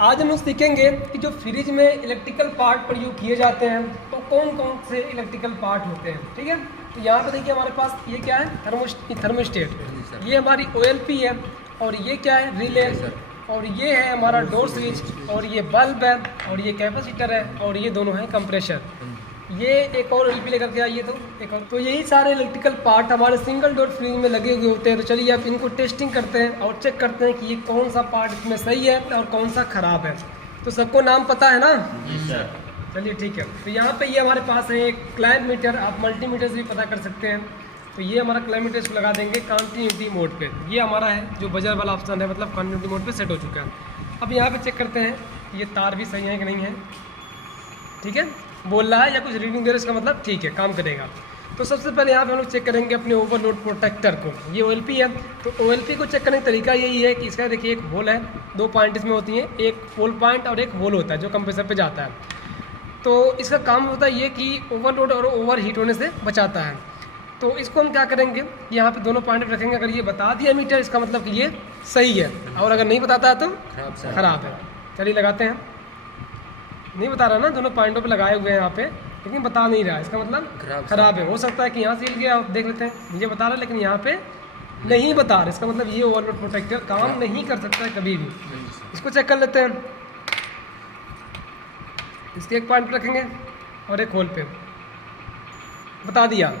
आज हम लोग सीखेंगे कि जो फ्रिज में इलेक्ट्रिकल पार्ट प्रयोग किए जाते हैं तो कौन कौन से इलेक्ट्रिकल पार्ट होते हैं। ठीक है, तो यहाँ पे देखिए हमारे पास ये क्या है, थर्मोस्टेट, ये हमारी OLP है, और ये क्या है, रिले, और ये है हमारा डोर स्विच, और ये बल्ब है, और ये कैपेसिटर है, और ये दोनों हैं कंप्रेशर। ये एक और OLP लेकर के आइए, तो एक और, तो यही सारे इलेक्ट्रिकल पार्ट हमारे सिंगल डोर फ्रिज में लगे हुए होते हैं। तो चलिए आप इनको टेस्टिंग करते हैं और चेक करते हैं कि ये कौन सा पार्ट इसमें सही है और कौन सा खराब है। तो सबको नाम पता है ना? जी सर। चलिए ठीक है, तो यहाँ पे ये हमारे पास है एक क्लाइम मीटर, आप मल्टीमीटर से भी पता कर सकते हैं। तो ये हमारा क्लाइम मीटर इसको लगा देंगे कंटिन्यूटी मोड पे। ये हमारा है जो बजर वाला ऑप्शन है, मतलब कंटिन्यूटी मोड पे सेट हो चुका है। अब यहाँ पे चेक करते हैं ये तार भी सही है कि नहीं है। ठीक है, बोल रहा है या कुछ रीडिंग दे रहा है, इसका मतलब ठीक है, काम करेगा। तो सबसे पहले यहाँ पे हम लोग चेक करेंगे अपने ओवरलोड प्रोटेक्टर को। ये OLP है, तो OLP को चेक करने का तरीका यही है कि इसका देखिए एक होल है, 2 पॉइंट इसमें होती हैं, एक पोल पॉइंट और एक होल होता है जो कंप्रेसर पे जाता है। तो इसका काम होता है ये कि ओवरलोड और ओवर हीट होने से बचाता है। तो इसको हम क्या करेंगे, यहाँ पे दोनों पॉइंट रखेंगे। अगर ये बता दिया मीटर, इसका मतलब कि ये सही है, और अगर नहीं बताता है तो खराब है। चलिए लगाते हैं। नहीं बता रहा ना, दोनों पॉइंटों पे लगाए हुए हैं यहाँ पे, लेकिन बता नहीं रहा, इसका मतलब खराब है। हो सकता है कि यहाँ से हिल गया, देख लेते हैं। मुझे बता रहा है लेकिन यहाँ पे नहीं बता रहा, इसका मतलब ये ओवरलोड प्रोटेक्टर काम नहीं कर सकता है कभी भी। इसको चेक कर लेते हैं। इसके एक पॉइंट पे रखेंगे और एक होल पे, बता दिया।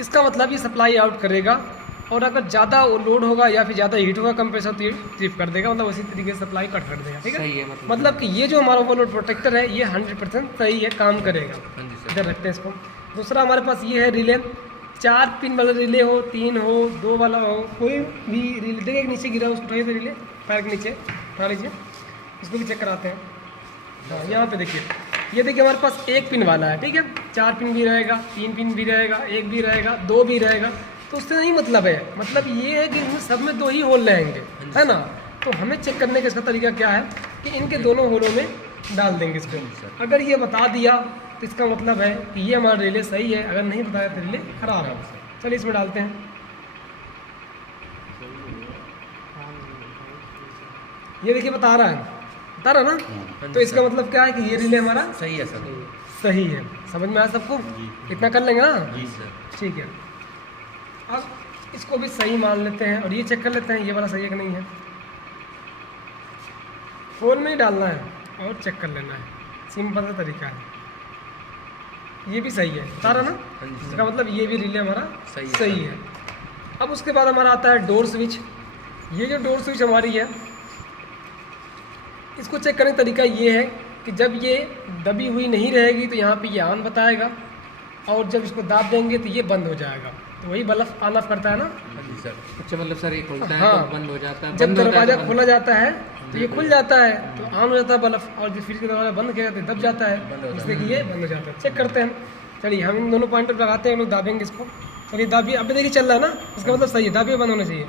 इसका मतलब ये सप्लाई आउट करेगा, और अगर ज़्यादा लोड होगा या फिर ज़्यादा हीट होगा कंप्रेसर, तो ये ट्रिप कर देगा, मतलब उसी तरीके से सप्लाई कट कर देगा। ठीक है, मतलब कि ये जो हमारा ओवरलोड प्रोटेक्टर है ये 100% सही है, काम करेगा। इधर रखते हैं इसको। दूसरा हमारे पास ये है रिले। 4 पिन वाला रिले हो, 3 हो, 2 वाला हो, कोई भी रिले। देखिए नीचे गिरा, उसको उठाइए, तो रिले पैर के नीचे उठा लीजिए, इसको भी चेक कराते हैं। हाँ, यहाँ पे देखिए, ये देखिए हमारे पास 1 पिन वाला है। ठीक है, 4 पिन भी रहेगा, 3 पिन भी रहेगा, 1 भी रहेगा, 2 भी रहेगा। तो उससे नहीं मतलब है, मतलब ये है कि इनमें सब में 2 ही होल रहेंगे, है ना। तो हमें चेक करने का इसका तरीका क्या है कि इनके दोनों होलों में डाल देंगे इसको। अगर ये बता दिया तो इसका मतलब है कि ये हमारा रिले सही है, अगर नहीं बताया तो रिले खराब है। चलिए इसमें डालते हैं। ये देखिए बता रहा है ना। तो इसका मतलब क्या है कि ये रिले हमारा सही है सर। सही है। समझ में आया सबको? इतना कर लेंगे ना? जी सर। ठीक है, अब इसको भी सही मान लेते हैं और ये चेक कर लेते हैं ये वाला सही है कि नहीं है। फोन में ही डालना है और चेक कर लेना है, सिंपल सा तरीका है। ये भी सही है, बता रहा ना। इसका मतलब ये भी रिले हमारा सही है। अब उसके बाद हमारा आता है डोर स्विच। ये जो डोर स्विच हमारी है, इसको चेक करने का तरीका ये है कि जब ये दबी हुई नहीं रहेगी तो यहाँ पे ये ऑन बताएगा, और जब इसको दाब देंगे तो ये बंद हो जाएगा। तो वही बल्ब ऑन ऑफ करता है ना। सर अच्छा, मतलब सर ये खुलता है हाँ, तो बंद हो जाता है, जब दरवाजा खोला जाता है तो ये खुल जाता है, तो ऑन हो जाता है बल्ब, और जब फ्रिज का दरवाजा बंद किया जाता है दब जाता है, इसलिए कि ये बंद हो जाता है। चेक करते हैं। चलिए हम इन दोनों पॉइंट पर लगाते हैं, लोग दाबेंगे इसको। चलिए दाबिए, अभी देखिए चल रहा है ना, इसका मतलब सही है। दाबिए, बंद होना चाहिए।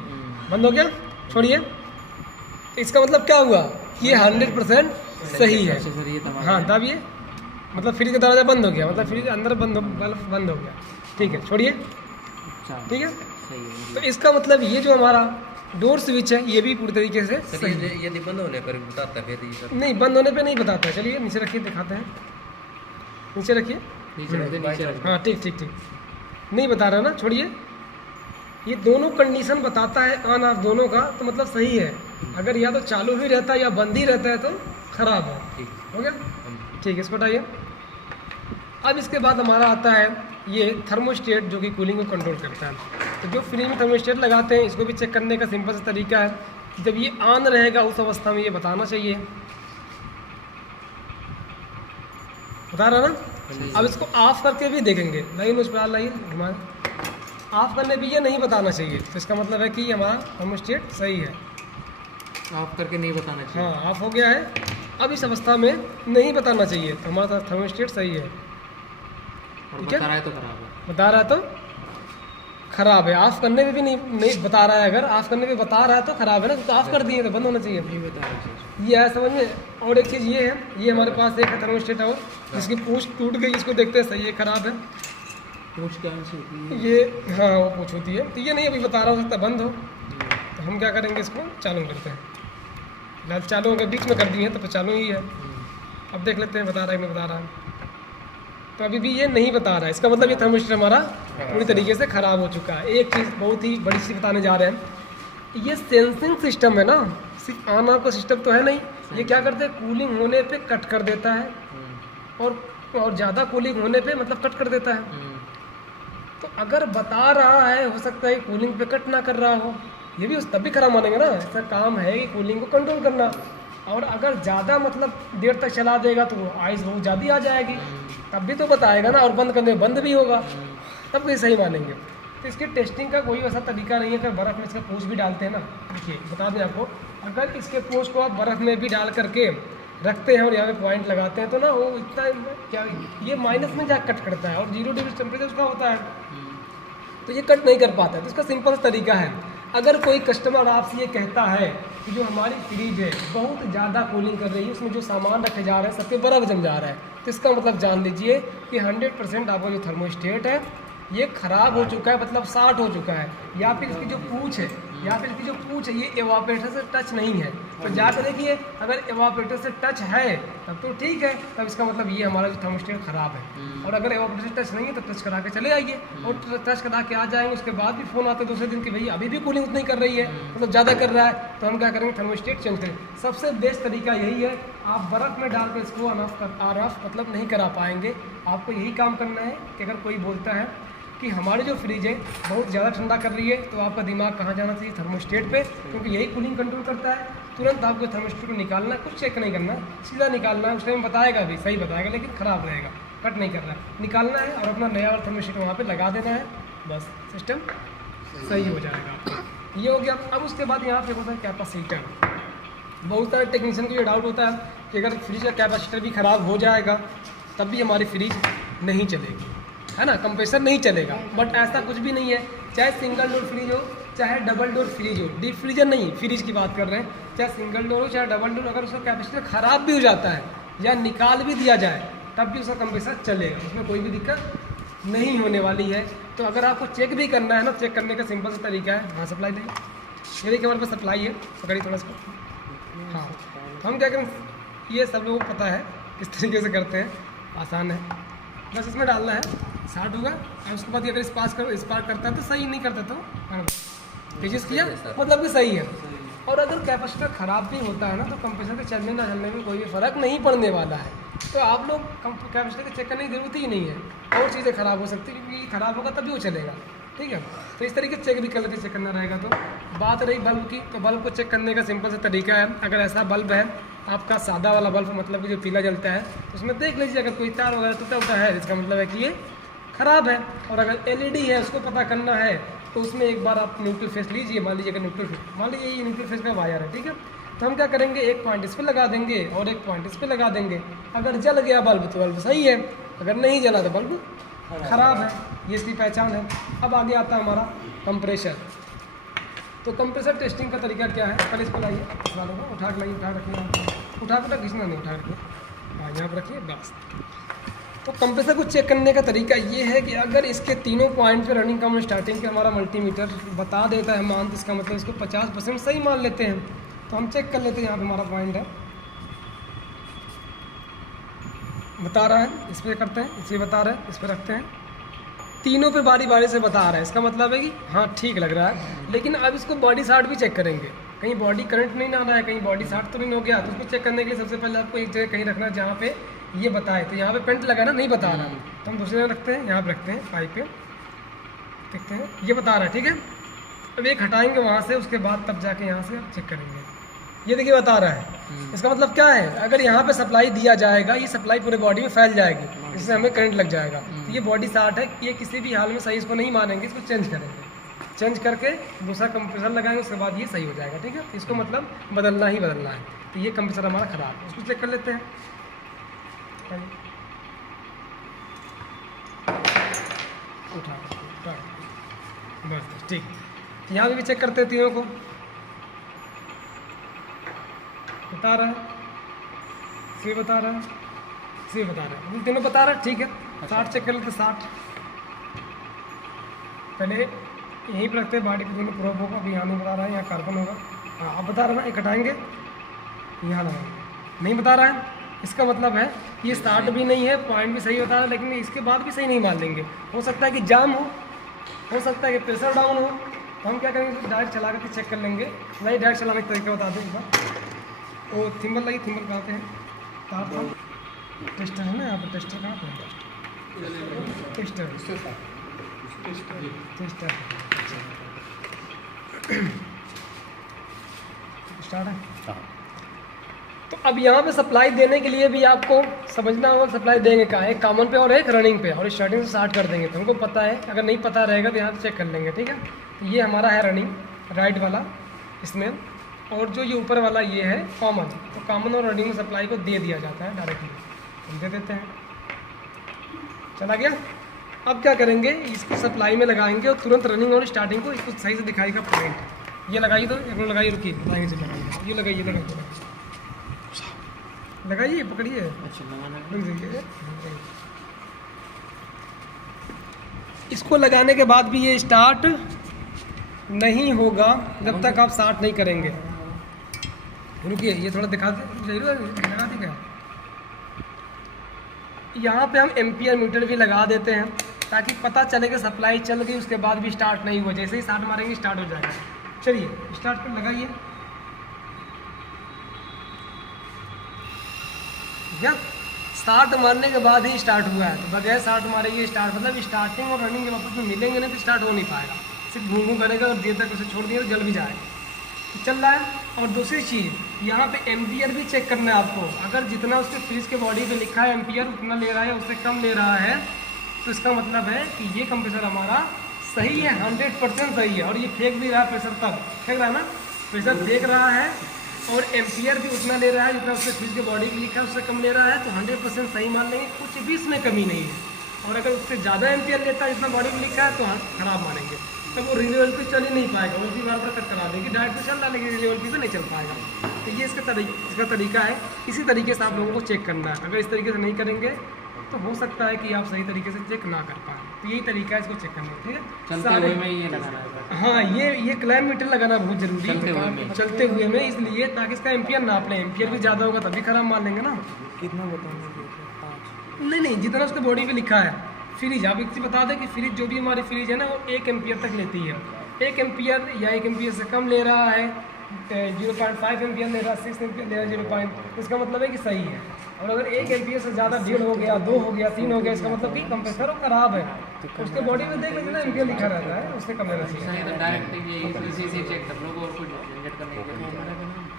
बंद हो गया, छोड़िए। तो इसका मतलब क्या हुआ, ये 100% सही है। हाँ, दाबिए, मतलब फ्रिज का दरवाजा बंद हो गया, मतलब फ्रिज अंदर बल्ब बंद हो गया। ठीक है, छोड़िए। ठीक है, तो इसका मतलब ये जो हमारा डोर स्विच है ये भी पूरी तरीके से सही है। यदि बंद होने पर बताता है फिर सर? नहीं, बंद होने पे नहीं बताता है। चलिए नीचे रखिए, दिखाते हैं। नीचे रखिए। हाँ, ठीक ठीक ठीक, नहीं बता रहा ना, छोड़िए। ये दोनों कंडीशन बताता है ऑन ऑफ दोनों का, तो मतलब सही है। अगर या तो चालू ही रहता है या बंद ही रहता है तो खराब है। हो गया, ठीक है, इसको हटाइए। अब इसके बाद हमारा आता है ये थर्मोस्टेट, जो कि कूलिंग को कंट्रोल करता है। तो जो फ्रिज में थर्मोस्टेट लगाते हैं, इसको भी चेक करने का सिंपल सा तरीका है कि जब ये ऑन रहेगा उस अवस्था में ये बताना चाहिए। बता रहा ना। अब इसको ऑफ करके भी देखेंगे, लाइए मुझ पर लाइए, घुमाएं। ऑफ करने भी ये नहीं बताना चाहिए, तो इसका मतलब है कि हमारा थर्मोस्टेट सही है। ऑफ करके नहीं बताना चाहिए। हाँ, ऑफ हो गया है, अब इस अवस्था में नहीं बताना चाहिए, तो हमारा थर्मोस्टेट सही है। ठीक है, बता रहा है तो खराब है। बता रहा है तो खराब है। ऑफ करने में भी नहीं बता रहा है, अगर ऑफ करने में बता रहा है तो खराब है ना, तो ऑफ कर दिए तो बंद होना चाहिए। नहीं बता रहा ये है, समझ में। और एक चीज़ ये है, ये हमारे पास एक है थर्मोस्टेट और जिसकी पूंछ टूट गई, इसको देखते हैं सही है खराब है। पूछ क्या होती है ये, हाँ वो पूछ होती है, तो ये नहीं अभी बता रहा, हो सकता है बंद हो। तो हम क्या करेंगे, इसको चालू करते हैं। फिलहाल चालू के बीच में कर दिए हैं तो चालू ही है। अब देख लेते हैं बता रहा है नहीं बता रहा है। तो अभी भी ये नहीं बता रहा है, इसका मतलब ये थर्मिस्टर हमारा पूरी तरीके से ख़राब हो चुका है। एक चीज़ बहुत ही बड़ी चीज़ बताने जा रहे हैं, ये सेंसिंग सिस्टम है ना, सिर्फ ऑन ऑफ का सिस्टम तो है नहीं। ये क्या करते हैं, कूलिंग होने पे कट कर देता है और ज़्यादा कूलिंग होने पे मतलब कट कर देता है। तो अगर बता रहा है, हो सकता है कूलिंग पे कट ना कर रहा हो, ये भी तब भी खराब मानेंगे ना। इसका काम है कि कूलिंग को कंट्रोल करना, और अगर ज़्यादा मतलब देर तक चला देगा तो आइस बहुत ज़्यादा आ जाएगी, तब भी तो बताएगा ना, और बंद करने में बंद भी होगा, तब भी सही मानेंगे। तो इसकी टेस्टिंग का कोई वैसा तरीका नहीं है। अगर बर्फ़ में इसका पूछ भी डालते हैं ना, देखिए बता दें आपको, अगर इसके पूछ को आप बर्फ़ में भी डाल करके रखते हैं और यहाँ पे पॉइंट लगाते हैं तो ना वो इतना क्या, ये माइनस में जाकर कट करता है और 0 डिग्री टेम्परेचर उसका होता है, तो ये कट नहीं कर पाता है। तो इसका सिंपल तरीका है, अगर कोई कस्टमर आपसे ये कहता है कि जो हमारी फ्रिज है बहुत ज़्यादा कूलिंग कर रही है, उसमें जो सामान रखे जा रहे हैं सब पे बर्फ़ जम जा रहा है, तो इसका मतलब जान लीजिए कि 100% आपका जो थर्मोस्टेट है ये ख़राब हो चुका है, मतलब 60 हो चुका है, या फिर इसकी जो पूछ है ये एवापोरेटर से टच नहीं है। तो जाकर देखिए, अगर एवापोरेटर से टच है तब तो ठीक है, तब इसका मतलब ये हमारा जो थर्मोस्टेट ख़राब है। और अगर एवापोरेटर से टच नहीं है तो टच करा के चले आइए, और टच करा के आ जाएंगे, उसके बाद भी फ़ोन आता है दूसरे दिन कि भैया अभी भी कूलिंग उतनी कर रही है, मतलब ज़्यादा कर रहा है, तो हम क्या करेंगे, थर्मोस्टेट चेंज करें। सबसे बेस्ट तरीका यही है, आप बर्फ़ में डाल कर इसको ऑन ऑफ मतलब नहीं करा पाएंगे। आपको यही काम करना है कि अगर कोई बोलता है कि हमारी जो फ्रिज है बहुत ज़्यादा ठंडा कर रही है, तो आपका दिमाग कहाँ जाना चाहिए, थर्मोस्टेट पे, क्योंकि यही कूलिंग कंट्रोल करता है। तुरंत आपको थर्मोस्टेट को निकालना है, कुछ चेक नहीं करना, सीधा निकालना है। उस टाइम बताएगा भी, सही बताएगा, लेकिन ख़राब रहेगा, कट नहीं करना है, निकालना है और अपना नया वाला थर्मोस्टेट वहाँ पर लगा देना है, बस सिस्टम सही हो जाएगा आपका। ये हो गया। अब उसके बाद यहाँ पे होता है कैपेसिटर। बहुत सारे टेक्नीशियन को ये डाउट होता है कि अगर फ्रिज का कैपेसिटर भी ख़राब हो जाएगा तब भी हमारी फ्रिज नहीं चलेगी, है ना, कंप्रेसर नहीं चलेगा। बट ऐसा कुछ भी नहीं है, चाहे सिंगल डोर फ्रिज हो चाहे डबल डोर फ्रिज हो, डीप फ्रीजर नहीं, फ्रिज की बात कर रहे हैं, चाहे सिंगल डोर हो चाहे डबल डोर, अगर उसका कैपेसिटर ख़राब भी हो जाता है या निकाल भी दिया जाए तब भी उसका कंप्रेसर चलेगा, उसमें कोई भी दिक्कत नहीं होने वाली है। तो अगर आपको चेक भी करना है ना, चेक करने का सिंपल सा तरीका है, हाँ सप्लाई देंगे, ये देखिए हमारे पास सप्लाई है, पकड़िए थोड़ा सा, हाँ। तो हम क्या करें, ये सब लोगों को पता है किस तरीके से करते हैं, आसान है, बस इसमें डालना है, 60 होगा, और उसके बाद अगर स्पार्क करता है तो सही, नहीं करता तो तेजिस किया मतलब कि सही है। और अगर कैपेसिटर ख़राब भी होता है ना, तो कंप्रेसर के चलने ना चलने में कोई भी फ़र्क नहीं पड़ने वाला है। तो आप लोग कैपेसिटर के चेक करने की ज़रूरत ही नहीं है, और चीज़ें ख़राब हो सकती है, क्योंकि ख़राब होगा तभी वो चलेगा, ठीक है। तो इस तरीके से चेक भी करके चेक करना रहेगा। तो बात रही बल्ब की, तो बल्ब को चेक करने का सिंपल सा तरीका है, अगर ऐसा बल्ब है आपका सादा वाला बल्ब, मतलब कि जो पीला जलता है, तो उसमें देख लीजिए अगर कोई तार वगैरह टूटा उटा है, इसका मतलब है कि ये ख़राब है। और अगर एलईडी है उसको पता करना है तो उसमें एक बार आप न्यूट्रल फेस लीजिए, मान लीजिए अगर मान लीजिए ये न्यूट्रल फेस का वायर है, ठीक है, तो हम क्या करेंगे, एक पॉइंट इस पर लगा देंगे और एक पॉइंट इस पर लगा देंगे। अगर जल गया बल्ब तो बल्ब सही है, अगर नहीं जला तो बल्ब ख़राब है, ये इसकी पहचान है। अब आगे आता है हमारा कंप्रेसर। तो कंप्रेसर टेस्टिंग का तरीका क्या है, पहले इस पर लाइए, उठा के लाइए, उठा रखिए, उठा खींचना नहीं, उठा रखिए, हाँ यहाँ पर रखिए बस। तो कंप्रेसर को चेक करने का तरीका ये है कि अगर इसके तीनों पॉइंट पे रनिंग कम स्टार्टिंग के हमारा मल्टीमीटर बता देता है मान, तो इसका मतलब इसको 50% सही मान लेते हैं। तो हम चेक कर लेते हैं, यहाँ पे हमारा पॉइंट है, बता रहा है, इस पर करते हैं, इस पर बता रहा है, इस पर रखते हैं, तीनों पे बारी बारी से बता रहा है, इसका मतलब है कि हाँ ठीक लग रहा है। लेकिन अब इसको बॉडी शार्ट भी चेक करेंगे, कहीं बॉडी करंट नहीं ना आ रहा है, कहीं बॉडी शार्ट तो नहीं हो गया। तो उसको चेक करने के लिए सबसे पहले आपको एक जगह कहीं रखना है जहाँ पे ये बताए। तो यहाँ पे पेंट लगा ना, नहीं बता रहा, तो हम दूसरी जगह रखते हैं, यहाँ पे रखते हैं, पाइप पे देखते हैं, ये बता रहा है, ठीक है। अब एक हटाएंगे वहाँ से, उसके बाद तब जाके यहाँ से चेक करेंगे, ये देखिए बता रहा है। इसका मतलब क्या है, अगर यहाँ पे सप्लाई दिया जाएगा, ये सप्लाई पूरे बॉडी में फैल जाएगी, इससे हमें करंट लग जाएगा। तो ये बॉडी शार्ट है, ये किसी भी हाल में सही इसको नहीं मानेंगे, इसको चेंज करेंगे, चेंज करके दूसरा कंप्रेसर लगाएंगे, उसके बाद ये सही हो जाएगा, ठीक है। इसको मतलब बदलना ही बदलना है। तो ये कंप्रेसर हमारा ख़राब है, उसको चेक कर लेते हैं। उठा बस ठीक, यहाँ भी चेक करते हैं, तीनों को बता रहा है, सी बता रहा है, सी बता रहा है, तीनों बता रहा है, ठीक है। 60 चेक कर लेते, 60 पहले यहीं पर रखते हैं, बॉडी पे दोनों प्रोब होगा, अभी यहाँ नहीं बता रहा है, यहाँ कार्बन होगा, हाँ अब बता रहा है ना, एक हटाएंगे, यहाँ लगाएंगे। नहीं बता रहा है, इसका मतलब है ये स्टार्ट भी नहीं है, पॉइंट भी सही बता रहा है, लेकिन इसके बाद भी सही नहीं मान लेंगे। हो सकता है कि जाम हो सकता है कि प्रेशर डाउन हो, तो हम क्या करेंगे, डायरेक्ट चला करके चेक कर लेंगे। नहीं, डायरेक्ट चलाने का तरीका बता दें एक बार। वो थिम्बल लगी, थिम्बल कहाँ पे है, कहाँ पर टेस्टर है ना, यहाँ पर टेस्टर कहाँ पर है, टेस्टर स्टार्ट है। तो अब यहाँ पे सप्लाई देने के लिए भी आपको समझना होगा सप्लाई देंगे कहाँ, एक कॉमन पे और एक रनिंग पे, और स्टार्टिंग से स्टार्ट कर देंगे। तो हमको पता है, अगर नहीं पता रहेगा तो यहाँ पे चेक कर लेंगे, ठीक है। तो ये हमारा है रनिंग राइट वाला इसमें, और जो ये ऊपर वाला ये है कॉमन। तो कॉमन और रनिंग में सप्लाई को दे दिया जाता है डायरेक्टली, हम दे देते हैं। चला गया। अब क्या करेंगे, इसको सप्लाई में लगाएंगे और तुरंत रनिंग और स्टार्टिंग को इसको सही से दिखाएगा पॉइंट। ये लगाइए, तो एक लगाइए, रुकिए लगाएंगे, चल लगाइए, ये लगाइए, लगाइए, पकड़िए, अच्छा लगाना है। रुक जाइए। इसको लगाने के बाद भी ये स्टार्ट नहीं होगा जब तक आप स्टार्ट नहीं करेंगे। रुकिए, ये थोड़ा दिखा दे, लगा दी क्या। यहाँ पे हम एम्पियर मीटर भी लगा देते हैं ताकि पता चले कि सप्लाई चल गई, उसके बाद भी स्टार्ट नहीं हुआ। जैसे ही स्टार्ट मारेंगे स्टार्ट हो जाएगा। चलिए स्टार्ट पर लगाइए। या स्टार्ट मारने के बाद ही स्टार्ट हुआ है, तो बगैर स्टार्ट मारे ये स्टार्ट, मतलब स्टार्टिंग और रनिंग के वापस में मिलेंगे नहीं तो स्टार्ट हो नहीं पाएगा। सिर्फ घूम घूम करेगा और देर तक उसे छोड़ दिया तो जल भी जाएगा। तो चल रहा है। और दूसरी चीज़, यहाँ पे एम्पियर भी चेक करना है आपको। अगर जितना उसके फ्रिज के बॉडी पे लिखा है एम्पियर उतना ले रहा है, उससे कम ले रहा है, तो इसका मतलब है कि ये कंप्रेसर हमारा सही है, 100% सही है। और ये फेंक भी रहा है प्रेशर, तब फेंक रहा है ना, प्रेशर फेंक रहा है और एम्पियर भी उतना ले रहा है जितना उसके फ्रिज के बॉडी पे लिखा है, उससे कम ले रहा है, तो 100% सही मान लेंगे, कुछ भी इसमें कमी नहीं है। और अगर उससे ज़्यादा एम्पियर लेता है जितना बॉडी पे लिखा है तो खराब मानेंगे, तो वो रिलेवल पे चल ही नहीं पाएगा, वो भी बार बार कट करा देंगे। डायरेक्ट पे चल रहा है लेकिन रिलेवल पे नहीं चल पाएगा। तो ये इसका तरीका है। इसी तरीके से आप लोगों को चेक करना है। अगर इस तरीके से नहीं करेंगे तो हो सकता है कि आप सही तरीके से चेक ना कर पाएँ। तो यही तरीका है इसको चेक करने का, ठीक है। चलते हुए में ये लगाना है। हाँ, ये क्लाइम मीटर लगाना बहुत जरूरी है चलते हुए में, इसलिए ताकि इसका एम्पियर नाप लें। एम्पियर भी ज़्यादा होगा तभी खराब मान लेंगे ना। कितना बताएंगे? नहीं, जितना उसके बॉडी पे लिखा है। फ्रिज, आप एक चीज़ बता दें कि फ्रिज जो भी हमारी फ्रिज है ना वो 1 एम्पियर तक लेती है। 1 एम्पियर या 1 एम्पियर से कम ले रहा है, 0.5 एम्पियर ले रहा है, 6 एम्पियर ले रहा है, 0. इसका मतलब है कि सही है। और अगर 1 एम्पियर से ज़्यादा 1.5 हो गया, 2 हो गया, 3 हो गया, इसका मतलब कि कंप्रेसर खराब है। उसके बॉडी में देख लेते ना एम्पियर लिखा रहता है, उससे कम रहना चाहिए। तो डायरेक्ट ये इसी से चेक कर लो और कुछ झंझट करने के।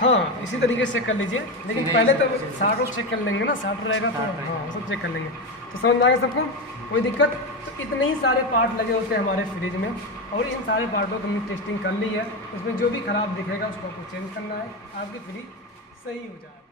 हाँ, इसी तरीके से चेक कर लीजिए, लेकिन पहले तो साठ चेक कर लेंगे ना, 60 रहेगा तो हाँ सब चेक कर लेंगे। तो समझ में आएगा सबको, कोई दिक्कत। तो इतने ही सारे पार्ट लगे होते हैं हमारे फ्रिज में, और इन सारे पार्टों की हमने टेस्टिंग कर ली है। उसमें जो भी खराब दिखेगा उसको आपको चेंज करना है, आपकी फ्रिज सही हो जाएगा।